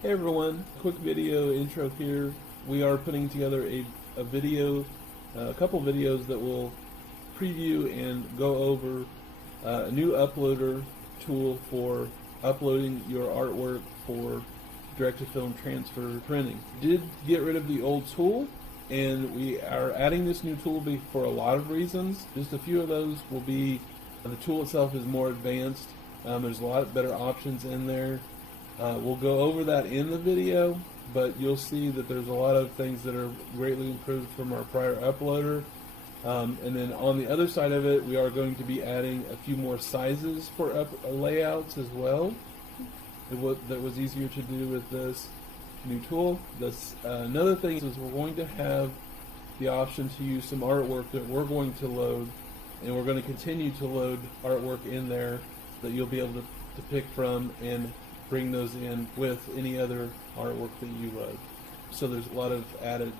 Hey everyone, quick video intro here. We are putting together a video, a couple videos that will preview and go over a new uploader tool for uploading your artwork for direct-to-film transfer printing. Did get rid of the old tool, and we are adding this new tool for a lot of reasons. Just a few of those will be the tool itself is more advanced. There's a lot better options in there. We'll go over that in the video, but you'll see that there's a lot of things that are greatly improved from our prior uploader. And then on the other side of it, we are going to be adding a few more sizes for layouts as well. That was easier to do with this new tool. Another thing is we're going to have the option to use some artwork that we're going to load, and we're going to continue to load artwork in there that you'll be able to pick from and bring those in with any other artwork that you load. So there's a lot of added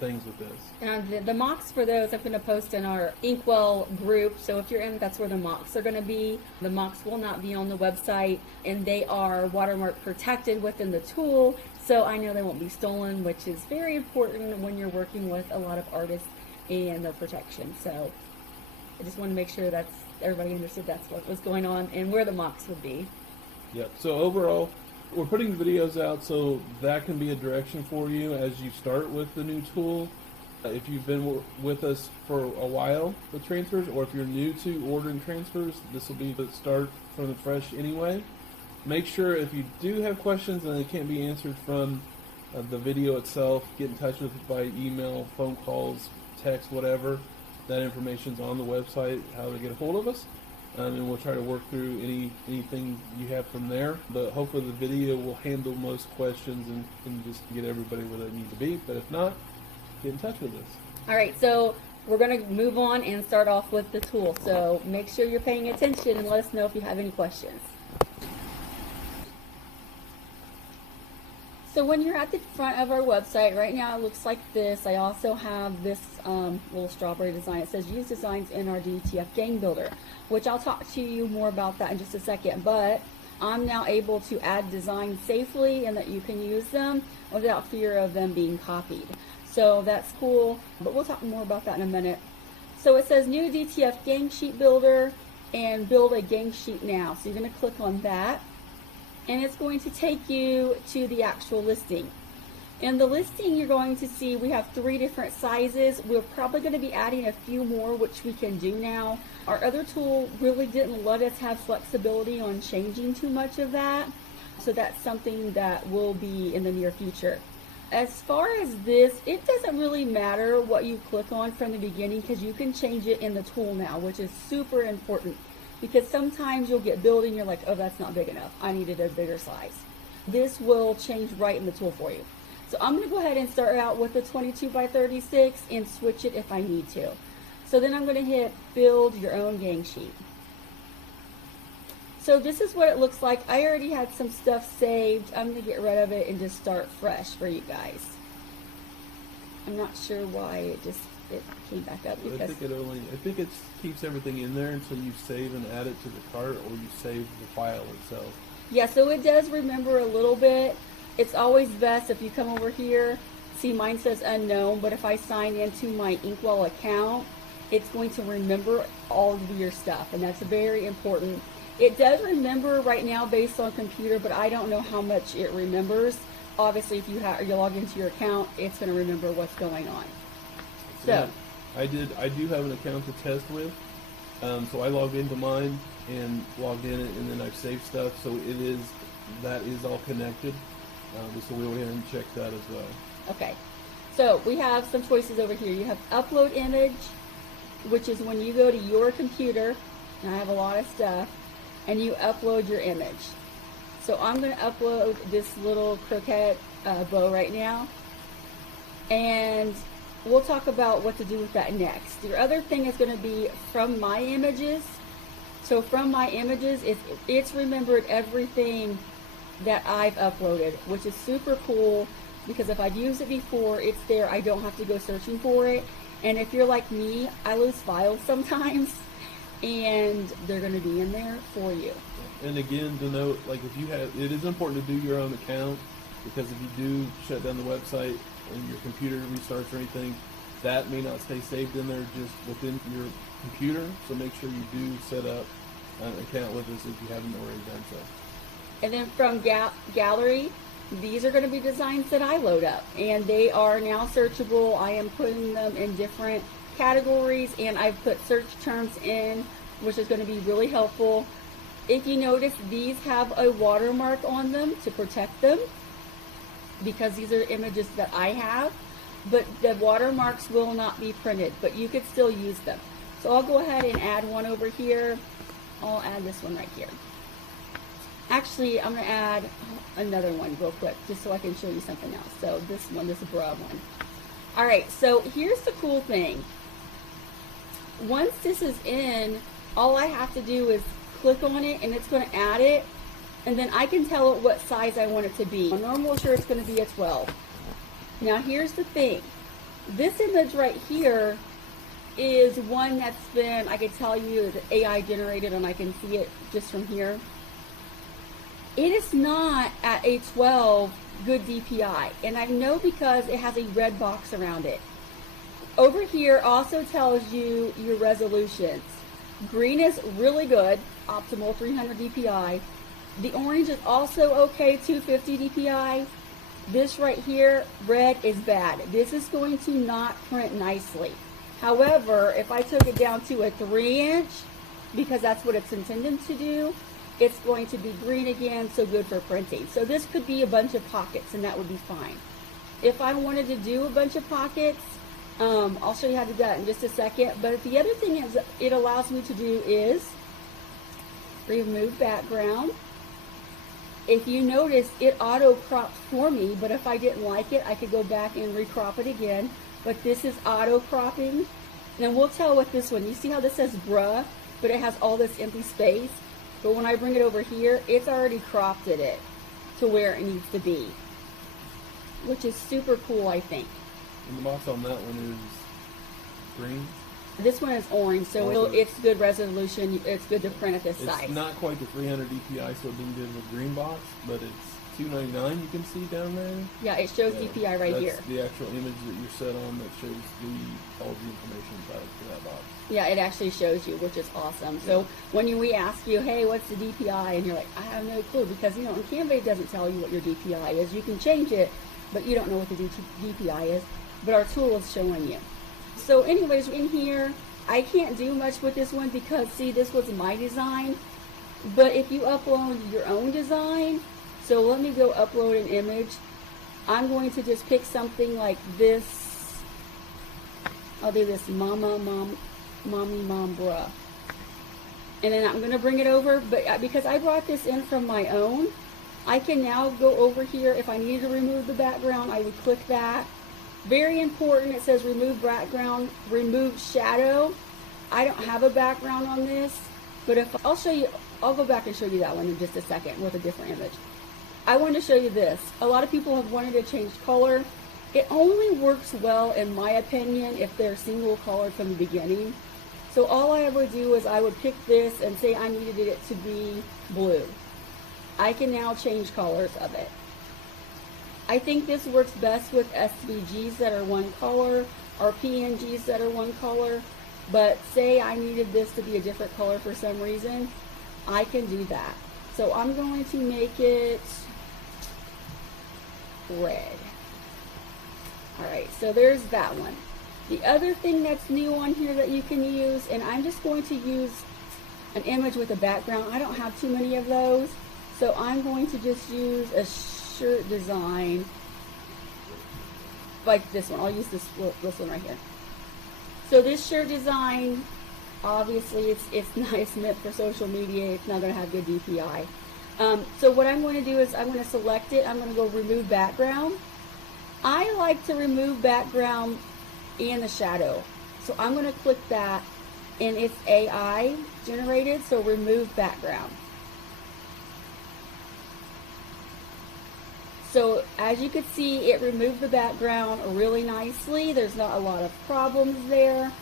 things with this. And the mocks for those I'm going to post in our Inkwell group. So if you're in, that's where the mocks are going to be. The mocks will not be on the website, and they are watermark protected within the tool. So I know they won't be stolen, which is very important when you're working with a lot of artists and their protection. So I just want to make sure that's everybody understood that's what was going on and where the mocks would be. Yep. So overall, we're putting videos out so that can be a direction for you as you start with the new tool. If you've been with us for a while with transfers, or if you're new to ordering transfers, this will be the start from the fresh anyway. Make sure if you do have questions and they can't be answered from the video itself, get in touch with us by email, phone calls, text, whatever. That information's on the website, how to get a hold of us. And we'll try to work through anything you have from there. But hopefully the video will handle most questions and just get everybody where they need to be. But if not, get in touch with us. All right, so we're going to move on and start off with the tool. So make sure you're paying attention and let us know if you have any questions. So when you're at the front of our website, right now it looks like this. I also have this little strawberry design. It says use designs in our DTF game builder, which I'll talk to you more about that in just a second. But I'm now able to add designs safely and that you can use them without fear of them being copied. So that's cool, but we'll talk more about that in a minute. So it says new DTF game sheet builder and build a game sheet now. So you're going to click on that, and it's going to take you to the actual listing. In the listing, you're going to see we have 3 different sizes. We're probably going to be adding a few more, which we can do now. Our other tool really didn't let us have flexibility on changing too much of that. So that's something that will be in the near future. As far as this, it doesn't really matter what you click on from the beginning because you can change it in the tool now, which is super important. Because sometimes you'll get building, you're like, oh, that's not big enough. I needed a bigger size. This will change right in the tool for you. So I'm going to go ahead and start out with the 22 by 36 and switch it if I need to. So then I'm going to hit build your own gang sheet. So this is what it looks like. I already had some stuff saved. I'm going to get rid of it and just start fresh for you guys. I'm not sure why it came back up. Because I think it keeps everything in there until you save and add it to the cart, or you save the file itself. Yeah, so it does remember a little bit. It's always best if you come over here, see mine says unknown, but if I sign into my Inkwell account, it's going to remember all of your stuff, and that's very important. It does remember right now based on computer, but I don't know how much it remembers. Obviously, if you log into your account, it's going to remember what's going on. So yeah, I do have an account to test with, so I logged into mine and logged in it, and then I've saved stuff, so that is all connected. So we'll go ahead and check that as well. Okay, so we have some choices over here. You have upload image, which is when you go to your computer, and I have a lot of stuff, and you upload your image. So I'm going to upload this little croquette bow right now, and we'll talk about what to do with that next. Your other thing is going to be from my images. So from my images, it's remembered everything that I've uploaded, which is super cool because if I've used it before, it's there. I don't have to go searching for it. And if you're like me, I lose files sometimes, and they're going to be in there for you. And again, to note, like if you have, it is important to do your own account. because if you do shut down the website and your computer restarts or anything, that may not stay saved in there just within your computer. So make sure you do set up an account with us if you haven't already done so. And then from gallery, these are going to be designs that I load up, and they are now searchable. I am putting them in different categories, and I've put search terms in, which is going to be really helpful. If you notice, these have a watermark on them to protect them, because these are images that I have, but the watermarks will not be printed, but you could still use them. So I'll go ahead and add one over here. I'll add this one right here. Actually, I'm going to add another one real quick, just so I can show you something else. So this one, this broad one. All right, so here's the cool thing. Once this is in, all I have to do is click on it, and it's going to add it, and then I can tell it what size I want it to be. A normal shirt is going to be a 12. Now here's the thing. This image right here is one that's been, I can tell you, is AI generated, and I can see it just from here. It is not at a 12 good DPI, and I know because it has a red box around it. Over here also tells you your resolutions. Green is really good, optimal 300 DPI. The orange is also okay, 250 DPI. This right here, red, is bad. This is going to not print nicely. However, if I took it down to a 3-inch, because that's what it's intended to do, it's going to be green again, so good for printing. So this could be a bunch of pockets, and that would be fine. If I wanted to do a bunch of pockets, I'll show you how to do that in just a second. But the other thing is it allows me to do is remove background. If you notice, it auto crops for me, but if I didn't like it, I could go back and recrop it again. But this is auto cropping. And we'll tell with this one. You see how this says bruh, but it has all this empty space? But when I bring it over here, it's already cropped it to where it needs to be, which is super cool, I think. And the box on that one is green? This one is orange, so it's good resolution. It's good to print at this size. It's not quite the 300 DPI, so it didn't give a green box, but it's 299 you can see down there. Yeah, it shows DPI right here. That's the actual image that you're set on that shows all the information about it for that box. Yeah, it actually shows you, which is awesome. So when we ask you, hey, what's the DPI? And you're like, I have no clue, because, you know, in Canva it doesn't tell you what your DPI is. You can change it, but you don't know what the DPI is. But our tool is showing you. So anyways, in here, I can't do much with this one because, see, this was my design. But if you upload your own design, so let me go upload an image. I'm going to just pick something like this. I'll do this mommy, mom, bruh. And then I'm going to bring it over, but because I brought this in from my own, I can now go over here. If I needed to remove the background, I would click that. Very important, it says remove background, remove shadow. I don't have a background on this, but if I'll show you, I'll go back and show you that one in just a second with a different image. I want to show you this. A lot of people have wanted to change color. It only works well, in my opinion, if they're single colored from the beginning. So all I would do is I would pick this and say I needed it to be blue. I can now change colors of it. I think this works best with SVGs that are one color or PNGs that are one color. But say I needed this to be a different color for some reason, I can do that. So I'm going to make it red. Alright, so there's that one. The other thing that's new on here that you can use, and I'm just going to use an image with a background. I don't have too many of those, so I'm going to just use a shirt design like this one. I'll use this one right here. So this shirt design, obviously it's nice, meant for social media. It's not going to have good DPI. So what I'm going to do is I'm going to select it. I'm going to go remove background. I like to remove background and the shadow. So I'm going to click that, and it's AI generated, so remove background. So as you can see, it removed the background really nicely. There's not a lot of problems there.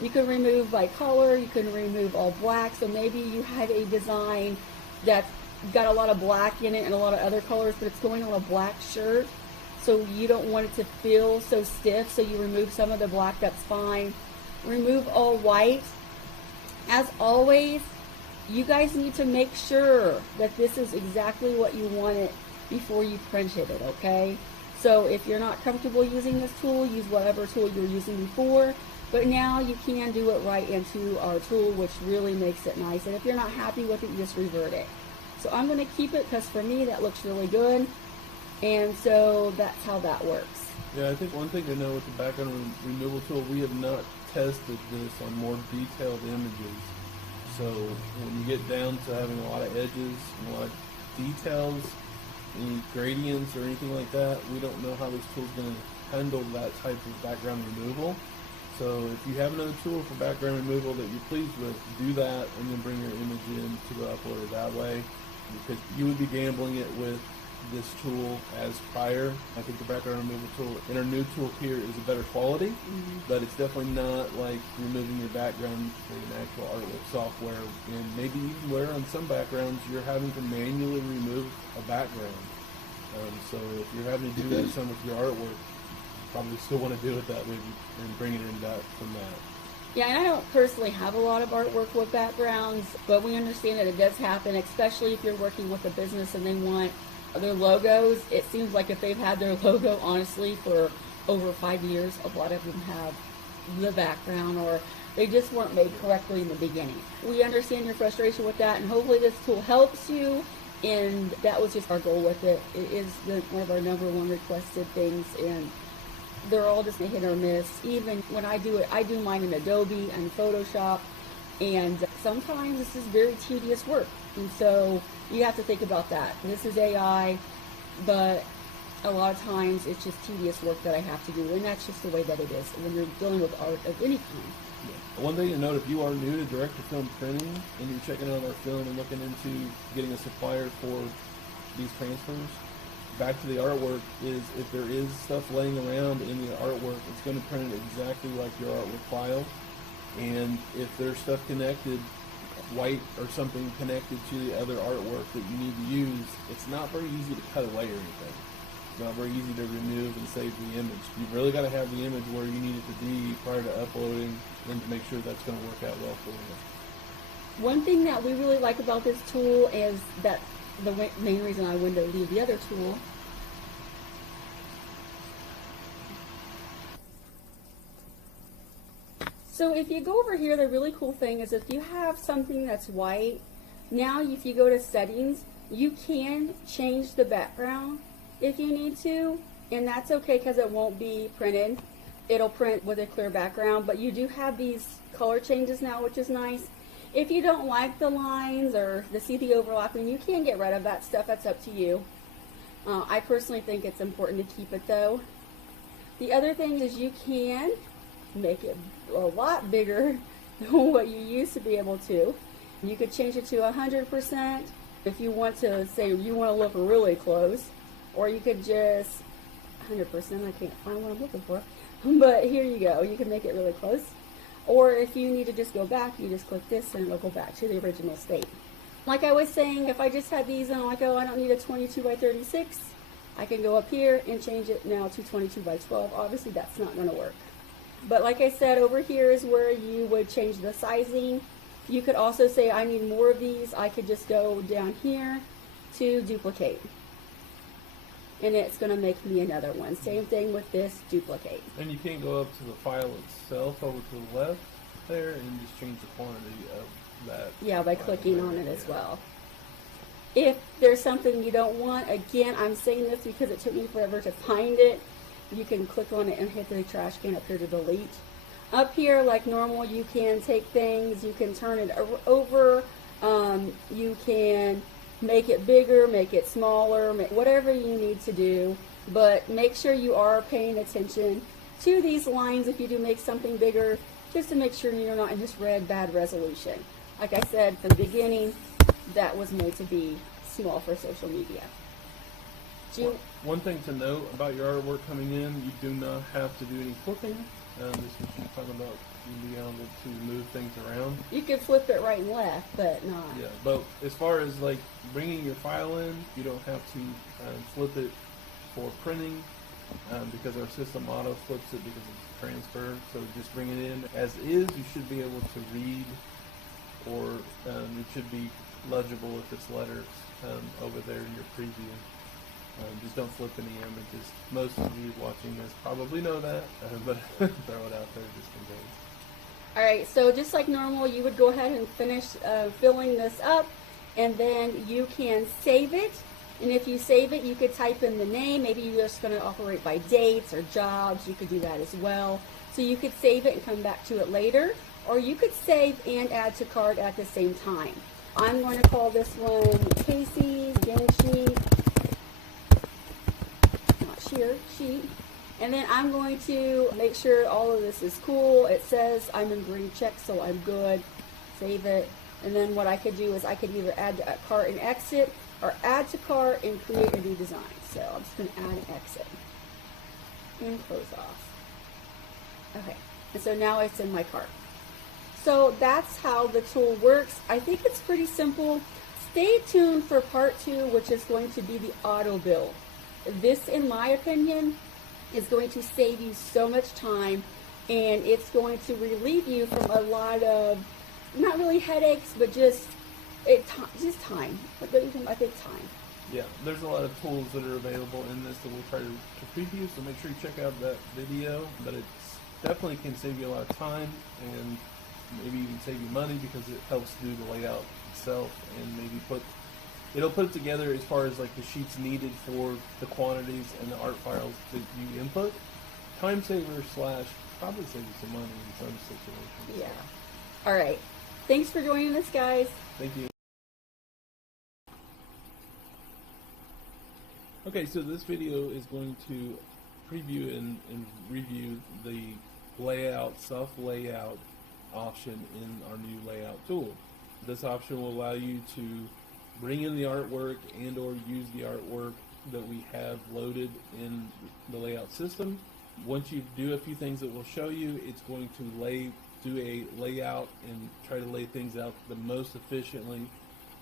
You can remove by color, you can remove all black. So maybe you have a design that's got a lot of black in it and a lot of other colors, but it's going on a black shirt. So you don't want it to feel so stiff, so you remove some of the black, that's fine. Remove all white. As always, you guys need to make sure that this is exactly what you want it before you printed it, okay? So if you're not comfortable using this tool, use whatever tool you were using before. But now you can do it right into our tool, which really makes it nice. And if you're not happy with it, you just revert it. So I'm going to keep it because for me that looks really good. And so that's how that works. Yeah, I think one thing to know with the background removal tool, we have not tested this on more detailed images. So when you get down to having a lot of edges and a lot of details, any gradients or anything like that, we don't know how this tool is going to handle that type of background removal. So if you have another tool for background removal that you're pleased with, do that and then bring your image in to the uploader that way, because you would be gambling it with this tool as prior. I think the background removal tool in our new tool here is a better quality, but it's definitely not like removing your background in an actual artwork software. And maybe even where on some backgrounds you're having to manually remove a background. So if you're having to do that some with your artwork, you probably still want to do it that way and bring it in that from that. Yeah, and I don't personally have a lot of artwork with backgrounds, but we understand that it does happen, especially if you're working with a business and they want their logos. It seems like if they've had their logo, honestly, for over 5 years, a lot of them have the background, or they just weren't made correctly in the beginning. We understand your frustration with that, and hopefully this tool helps you, and that was just our goal with it. It is one of our #1 requested things, and they're all just a hit or miss. Even when I do it, I do mine in Adobe and Photoshop, and sometimes this is very tedious work, and so you have to think about that. This is AI, but a lot of times it's just tedious work that I have to do, and that's just the way that it is when you're dealing with art of any kind. Yeah. One thing to note, if you are new to direct-to-film printing and you're checking out our film and looking into getting a supplier for these transfers, back to the artwork, is if there is stuff laying around in the artwork, it's going to print it exactly like your artwork file. And if there's stuff connected, white or something connected to the other artwork that you need to use, it's not very easy to cut away or anything. It's not very easy to remove and save the image. You've really got to have the image where you need it to be prior to uploading, and to make sure that's going to work out well for you. One thing that we really like about this tool is that the main reason I wanted to leave the other tool So if you go over here, the really cool thing is if you have something that's white, now if you go to settings, you can change the background if you need to, and that's okay because it won't be printed. It'll print with a clear background, but you do have these color changes now, which is nice. If you don't like the lines or see the overlapping, you can get rid of that stuff. That's up to you. I personally think it's important to keep it though. The other thing is you can make it a lot bigger than what you used to be able to. You could change it to 100% if you want to say you want to look really close, or you could just 100%, I can't find what I'm looking for, but here you go, you can make it really close. Or if you need to just go back, you just click this and it'll go back to the original state. Like I was saying, if I just had these and I'm like, oh, I don't need a 22 by 36, I can go up here and change it now to 22 by 12. Obviously that's not going to work. But like I said, over here is where you would change the sizing. You could also say I need more of these. I could just go down here to duplicate. And it's going to make me another one. Same thing with this, duplicate. And you can go up to the file itself over to the left there and just change the quantity of that. Yeah, by clicking on it as well. If there's something you don't want, again, I'm saying this because it took me forever to find it. You can click on it and hit the trash can up here to delete. Up here, like normal, you can take things, you can turn it over, you can make it bigger, make it smaller, whatever you need to do. But make sure you are paying attention to these lines if you do make something bigger, just to make sure you're not in this red bad resolution. Like I said from the beginning, that was made to be small for social media. One thing to note about your artwork coming in, you do not have to do any flipping This is what you're talking about, you being able to move things around. You can flip it right and left, but not. Yeah, but as far as like bringing your file in, you don't have to flip it for printing because our system auto flips it because it's transfer. So just bring it in as is. You should be able to read, or it should be legible if it's letters over there in your preview. Just don't flip any images. Most of you watching this probably know that, but throw it out there just in case. Alright, so just like normal, you would go ahead and finish filling this up, and then you can save it. And if you save it, you could type in the name. Maybe you're just going to operate by dates or jobs. You could do that as well. So you could save it and come back to it later, or you could save and add to cart at the same time. I'm going to call this one Casey's Game Sheet. Sheet. And then I'm going to make sure all of this is cool. It says I'm in green check, so I'm good. Save it. And then what I could do is I could either add to cart and exit, or add to cart and create a new design. So I'm just going to add and exit. And close off. Okay. And so now it's in my cart. So that's how the tool works. I think it's pretty simple. Stay tuned for part 2, which is going to be the auto build. This, in my opinion, is going to save you so much time, and it's going to relieve you from a lot of, not really headaches, but just time. I think time. Yeah, there's a lot of tools that are available in this that we'll try to preview, so make sure you check out that video. But it definitely can save you a lot of time, and maybe even save you money because it helps do the layout itself, and maybe it'll put it together as far as like the sheets needed for the quantities and the art files that you input. Time saver / probably save you some money in some situations. Yeah. All right. Thanks for joining us, guys. Thank you. Okay, so this video is going to preview and review the layout, self-layout option in our new layout tool. This option will allow you to bring in the artwork and or use the artwork that we have loaded in the layout system. Once you do a few things that we'll show you, it's going to do a layout and try to lay things out the most efficiently.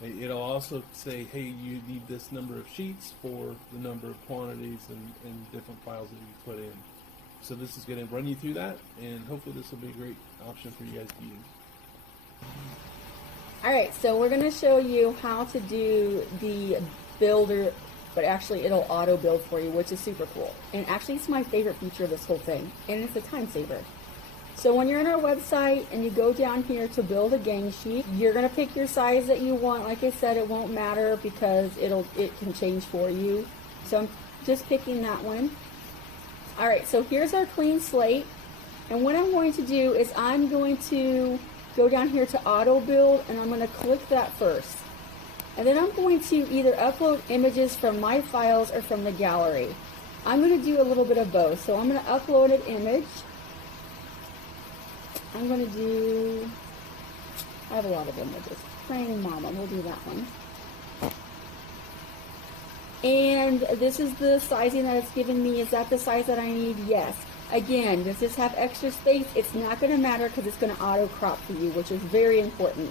It'll also say, hey, you need this number of sheets for the number of quantities and different files that you put in. So this is going to run you through that, and hopefully this will be a great option for you guys to use. Alright, so we're going to show you how to do the builder, but actually it'll auto build for you, which is super cool. And actually it's my favorite feature of this whole thing, and it's a time saver. So when you're on our website and you go down here to build a gang sheet, you're going to pick your size that you want. Like I said, it won't matter because it can change for you. So I'm just picking that one. Alright, so here's our clean slate. And what I'm going to do is I'm going to go down here to auto build, and I'm going to click that first. And then I'm going to either upload images from my files or from the gallery. I'm going to do a little bit of both. So I'm going to upload an image. I'm going to do, I have a lot of images. Praying Mama, we'll do that one. And this is the sizing that it's given me. Is that the size that I need? Yes. Again, does this have extra space? It's not going to matter because it's going to auto crop for you, which is very important.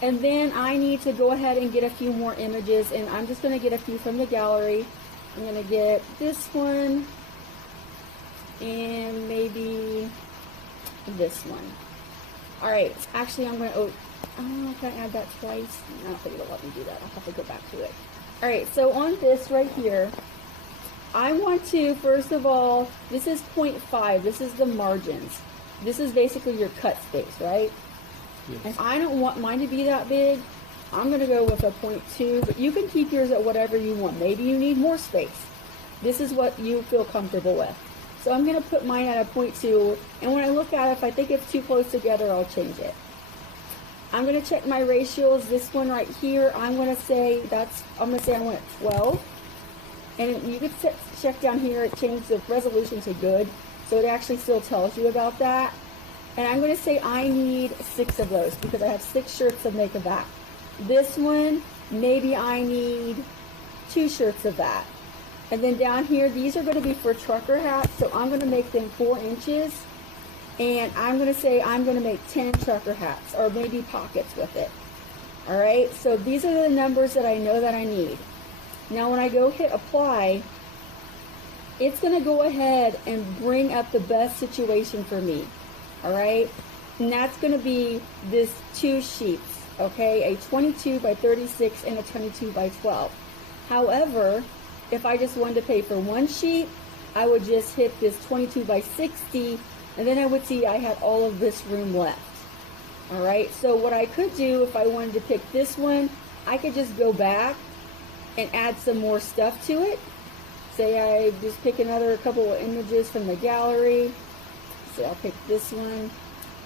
And then I need to go ahead and get a few more images, and I'm just going to get a few from the gallery. I'm going to get this one, and maybe this one. Alright, actually I'm going to, can I add that twice? I don't think it'll let me do that. I'll have to go back to it. Alright, so on this right here, I want to, first of all, this is 0.5. This is the margins. This is basically your cut space, right? Yes. And I don't want mine to be that big. I'm going to go with a 0.2, but you can keep yours at whatever you want. Maybe you need more space. This is what you feel comfortable with. So I'm going to put mine at a 0.2, and when I look at it, if I think it's too close together, I'll change it. I'm going to check my ratios. This one right here, I'm going to say I want it 12. And you could check down here, it changed the resolution to good, so it actually still tells you about that. And I'm going to say I need 6 of those because I have 6 shirts of make of that. This one, maybe I need 2 shirts of that. And then down here, these are going to be for trucker hats, so I'm going to make them 4 inches. And I'm going to say I'm going to make 10 trucker hats, or maybe pockets with it. Alright, so these are the numbers that I know that I need. Now when I go hit apply, it's going to go ahead and bring up the best situation for me. Alright, and that's going to be this 2 sheets, okay, a 22 by 36 and a 22 by 12. However, if I just wanted to pay for 1 sheet, I would just hit this 22 by 60, and then I would see I had all of this room left. Alright, so what I could do if I wanted to pick this one, I could just go back and add some more stuff to it. Say I just pick another couple of images from the gallery. So I'll pick this one,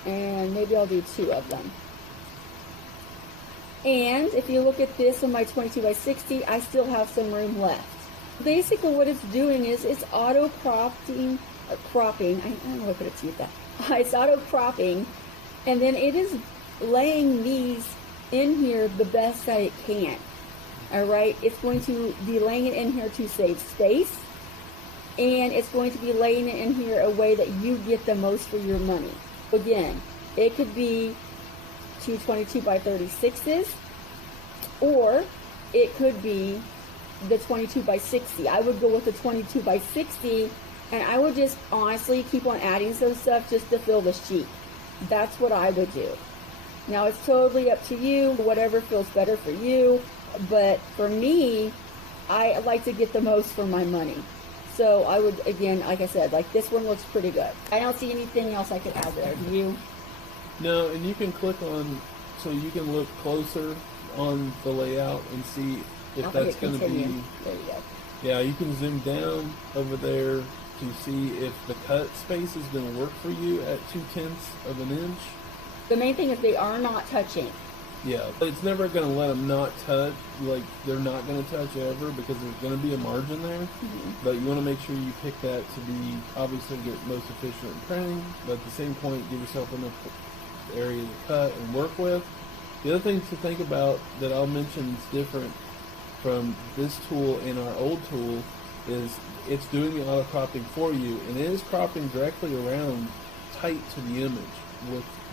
and maybe I'll do 2 of them. And if you look at this on my 22 by 60, I still have some room left. Basically what it's doing is it's auto cropping, cropping, I don't know if I put it to you that. It's auto cropping, and then it is laying these in here the best that it can. Alright, it's going to be laying it in here to save space, and it's going to be laying it in here a way that you get the most for your money. Again, it could be 22 by 36s, or it could be the 22 by 60. I would go with the 22 by 60, and I would just honestly keep on adding some stuff just to fill the sheet. That's what I would do. Now it's totally up to you, whatever feels better for you, but for me, I like to get the most for my money. So I would, again, like I said, like this one looks pretty good. I don't see anything else I could add there. Do you? No, and you can click on, so you can look closer on the layout and see if that's going to be. There you go. Yeah, you can zoom down over there to see if the cut space is going to work for you at 2/10 of an inch. The main thing is they are not touching. Yeah, it's never going to let them not touch, like they're not going to touch ever, because there's going to be a margin there. Mm-hmm. But you want to make sure you pick that to be, obviously, get most efficient in printing, but at the same point, give yourself enough area to cut and work with. The other thing to think about that I'll mention is different from this tool and our old tool is it's doing the auto cropping for you, and it is cropping directly around tight to the image.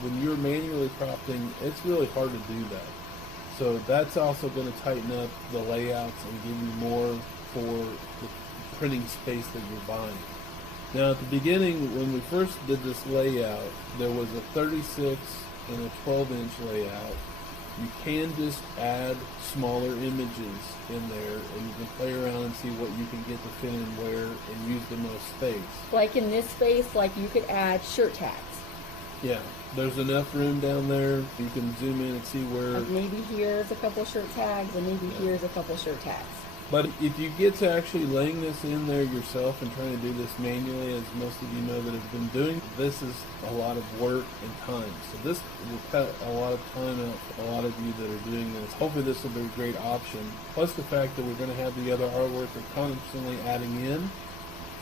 When you're manually cropping, it's really hard to do that. So that's also going to tighten up the layouts and give you more for the printing space that you're buying. Now at the beginning, when we first did this layout, there was a 36 and a 12-inch layout. You can just add smaller images in there, and you can play around and see what you can get to fit in where and use the most space. Like in this space, like you could add shirt tags. Yeah, there's enough room down there. You can zoom in and see where. Like maybe here's a couple shirt tags, and maybe here's a couple shirt tags. But if you get to actually laying this in there yourself and trying to do this manually, as most of you know that have been doing, this is a lot of work and time. So this will cut a lot of time out for a lot of you that are doing this. Hopefully this will be a great option. Plus the fact that we're going to have the other artwork we're constantly adding in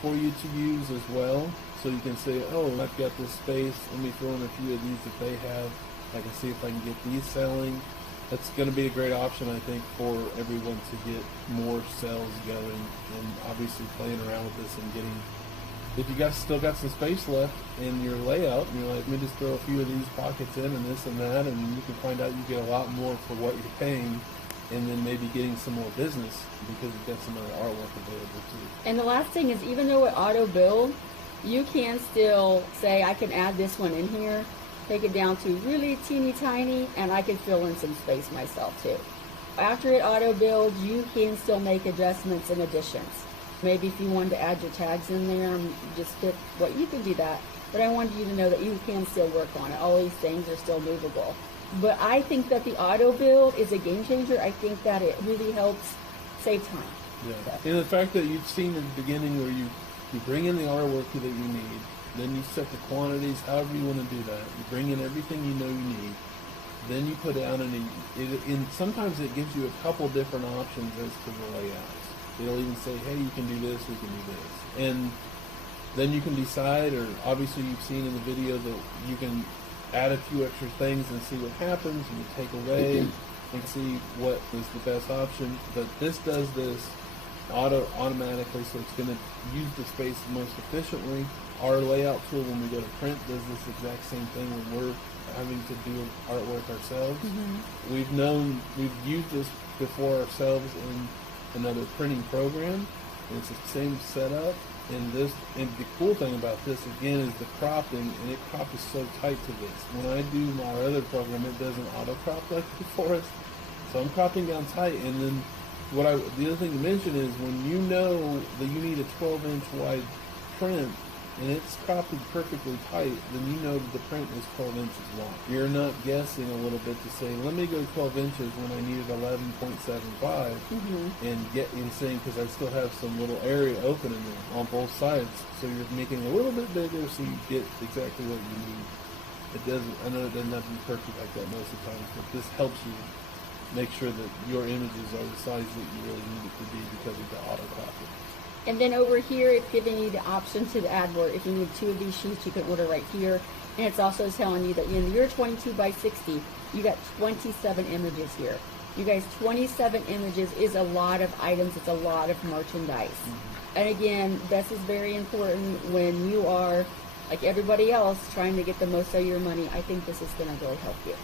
for you to use as well. So you can say, oh, I've got this space, let me throw in a few of these that they have. I can see if I can get these selling. That's going to be a great option, I think, for everyone to get more sales going, and obviously playing around with this and getting, if you guys still got some space left in your layout, and you're like, let me just throw a few of these pockets in and this and that, and you can find out you get a lot more for what you're paying, and then maybe getting some more business because you've got some other artwork available too. And the last thing is, even though it auto build, you can still say, I can add this one in here, take it down to really teeny tiny, and I can fill in some space myself too. After it auto builds, you can still make adjustments and additions. Maybe if you wanted to add your tags in there, just pick what, you can do that. But I wanted you to know that you can still work on it. All these things are still movable. But I think that the auto build is a game changer. I think that it really helps save time. Yeah. And the fact that you've seen at the beginning where you bring in the artwork that you need, then you set the quantities, however you want to do that. You bring in everything you know you need. Then you put out and sometimes it gives you a couple different options as to the layouts. It'll even say, hey, you can do this, we can do this. And then you can decide, or obviously you've seen in the video that you can add a few extra things and see what happens, and you take away and see what is the best option. But this does this automatically, so it's going to use the space most efficiently. Our layout tool, when we go to print, does this exact same thing when we're having to do artwork ourselves. We've used this before ourselves in another printing program, and it's the same setup. And the cool thing about this again is the cropping, and it crops so tight to this. When I do my other program, it doesn't auto crop like before us, so I'm cropping down tight. And then the other thing to mention is when you know that you need a 12-inch wide print and it's cropped perfectly tight, then you know that the print is 12 inches long. You're not guessing a little bit to say, let me go 12 inches when I needed 11.75 and saying, because I still have some little area open in there on both sides. So you're making it a little bit bigger so you get exactly what you need. I know it doesn't have to be perfect like that most of the time, but this helps you make sure that your images are the size that you really need it to be because of the auto cropping. And then over here, it's giving you the option to add more. If you need 2 of these sheets, you can order right here. And it's also telling you that in your 22 by 60, you got 27 images here. You guys, 27 images is a lot of items. It's a lot of merchandise. And again, this is very important when you are, like everybody else, trying to get the most out of your money. I think this is going to really help you.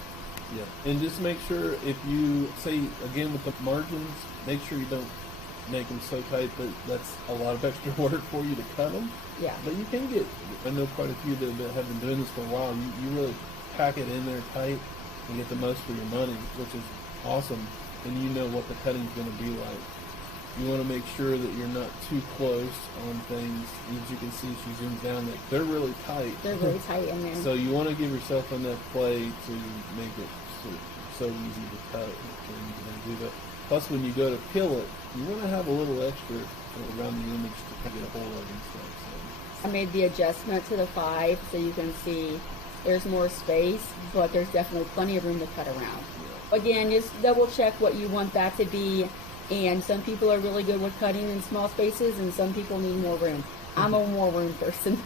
Yeah, and just make sure if you say, again, with the margins, make sure you don't make them so tight that that's a lot of extra work for you to cut them. Yeah. But you can get, I know quite a few that have been doing this for a while, you really pack it in there tight and get the most for your money, which is awesome. And you know what the cutting's going to be like. You want to make sure that you're not too close on things. As you can see, she zooms down, they're really tight. They're really tight in there. So you want to give yourself enough play to make it so easy to cut and do that. Plus, when you go to peel it, you want to have a little extra around the image to get a hold of and stuff. So. I made the adjustment to the 5 so you can see there's more space, but there's definitely plenty of room to cut around. Yeah. Again, just double check what you want that to be. And some people are really good with cutting in small spaces, and some people need more room. I'm a more room person.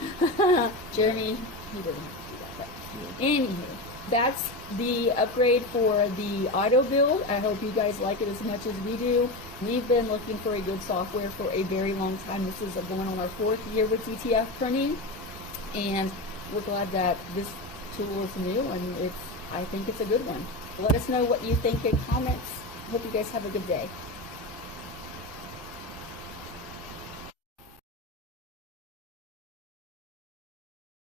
Jeremy, he doesn't have to do that. But anywho, that's the upgrade for the auto build. I hope you guys like it as much as we do. We've been looking for a good software for a very long time. This is going on our 4th year with DTF printing, and we're glad that this tool is new, and I think it's a good one. Let us know what you think in comments. Hope you guys have a good day.